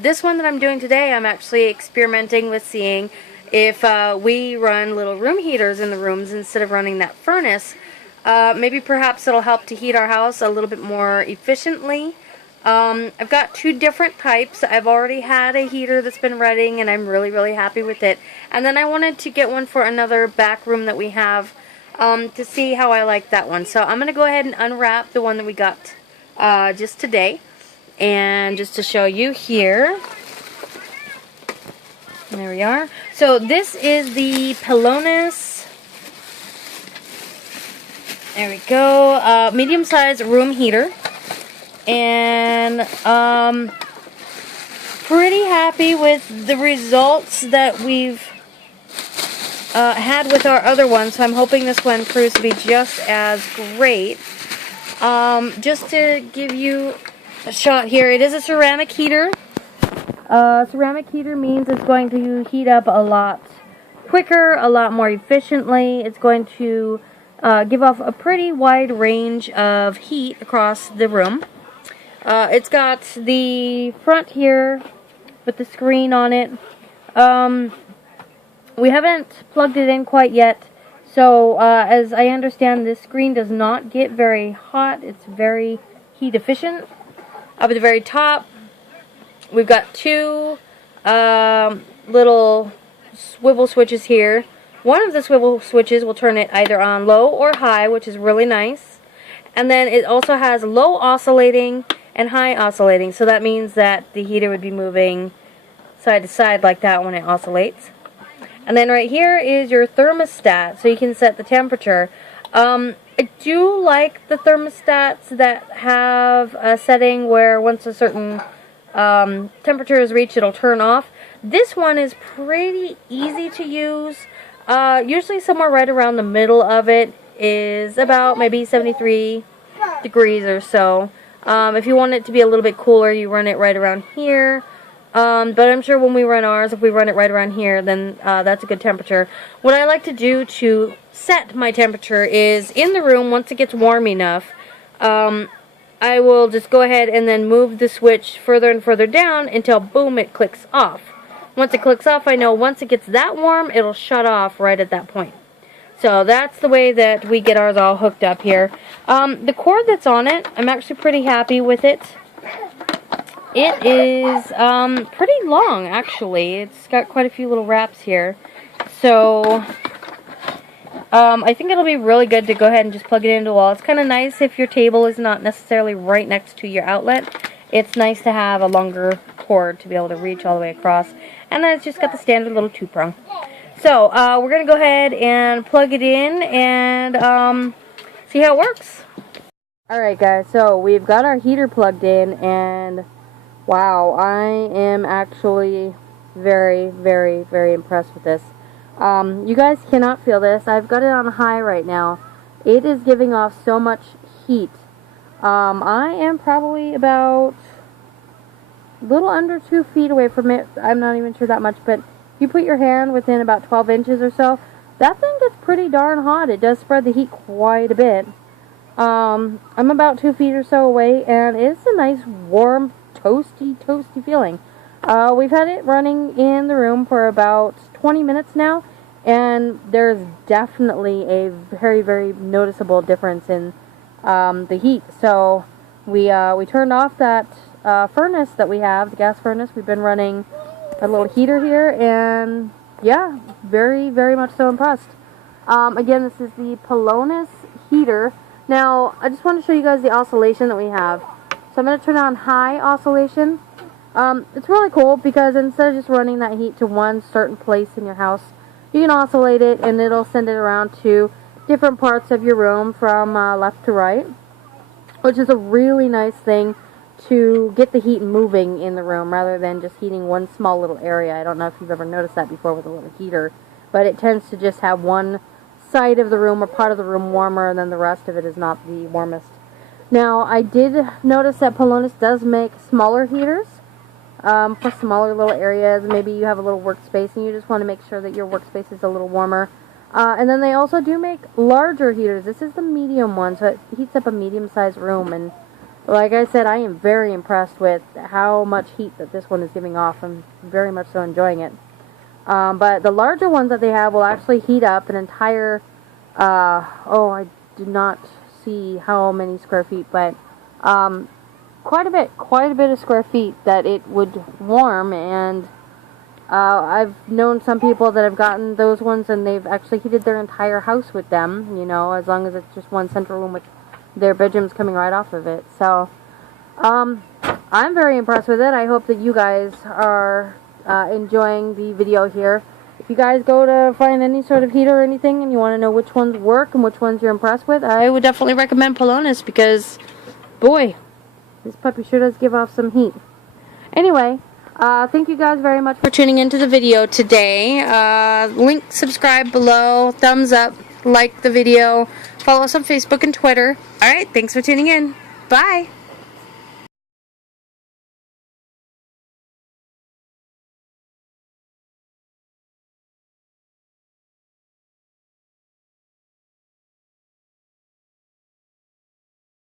This one that I'm doing today, I'm actually experimenting with seeing if we run little room heaters in the rooms instead of running that furnace. Maybe perhaps it'll help to heat our house a little bit more efficiently. I've got two different types. I've already had a heater that's been running and I'm really happy with it. And then I wanted to get one for another back room that we have to see how I like that one. So I'm going to go ahead and unwrap the one that we got just today. And just to show you here, there we are. So this is the Pelonis, there we go, medium-sized room heater. And pretty happy with the results that we've had with our other one. So I'm hoping this one proves to be just as great. Just to give you a shot here, it is a ceramic heater. Ceramic heater means it's going to heat up a lot quicker, a lot more efficiently. It's going to give off a pretty wide range of heat across the room. It's got the front here with the screen on it. We haven't plugged it in quite yet, so as I understand, this screen does not get very hot. It's very heat efficient. Up at the very top, we've got two little swivel switches here. One of the swivel switches will turn it either on low or high, which is really nice. And then it also has low oscillating and high oscillating, so that means that the heater would be moving side to side like that when it oscillates. And then right here is your thermostat, so you can set the temperature. I do like the thermostats that have a setting where once a certain temperature is reached, it'll turn off. This one is pretty easy to use. Usually somewhere right around the middle of it is about maybe 73 degrees or so. If you want it to be a little bit cooler, you run it right around here. But I'm sure when we run ours, if we run it right around here, then that's a good temperature. What I like to do to set my temperature is in the room, once it gets warm enough, I will just go ahead and then move the switch further and further down until, boom, it clicks off. Once it clicks off, I know once it gets that warm, it'll shut off right at that point. So that's the way that we get ours all hooked up here. The cord that's on it, I'm actually pretty happy with it. It is pretty long, actually. It's got quite a few little wraps here. So I think it'll be really good to go ahead and just plug it into the wall. It's kind of nice if your table is not necessarily right next to your outlet. It's nice to have a longer cord to be able to reach all the way across. And then it's just got the standard little two-prong. So we're going to go ahead and plug it in and see how it works. Alright guys, so we've got our heater plugged in, and wow, I am actually very impressed with this. You guys cannot feel this. I've got it on high right now. It is giving off so much heat. I am probably about a little under 2 feet away from it. I'm not even sure that much, but if you put your hand within about 12 inches or so, that thing gets pretty darn hot. It does spread the heat quite a bit. I'm about 2 feet or so away, and it's a nice warm toasty feeling. We've had it running in the room for about 20 minutes now, and there's definitely a very noticeable difference in the heat. So we turned off that furnace that we have, the gas furnace. We've been running a little heater here, and yeah, very much so impressed. Again, this is the Pelonis Heater. Now, I just want to show you guys the oscillation that we have. So I'm going to turn on high oscillation. It's really cool because instead of just running that heat to one certain place in your house, you can oscillate it and it'll send it around to different parts of your room from left to right, which is a really nice thing to get the heat moving in the room rather than just heating one small little area. I don't know if you've ever noticed that before with a little heater, but it tends to just have one side of the room or part of the room warmer, and then the rest of it is not the warmest. Now, I did notice that Pelonis does make smaller heaters for smaller little areas. Maybe you have a little workspace and you just want to make sure that your workspace is a little warmer. And then they also do make larger heaters. This is the medium one, so it heats up a medium-sized room. And Like I said, I am very impressed with how much heat that this one is giving off. I'm very much so enjoying it. But the larger ones that they have will actually heat up an entire, oh, I did not see how many square feet, but quite a bit of square feet that it would warm. And I've known some people that have gotten those ones and they've actually heated their entire house with them, you know, as long as it's just one central room with their bedroom's coming right off of it. So, I'm very impressed with it. I hope that you guys are enjoying the video here. If you guys go to find any sort of heater or anything and you want to know which ones work and which ones you're impressed with, I would definitely recommend Pelonis because, boy, this puppy sure does give off some heat. Anyway, thank you guys very much for tuning into the video today. Link, subscribe below, thumbs up, like the video, follow us on Facebook and Twitter. Alright, thanks for tuning in. Bye!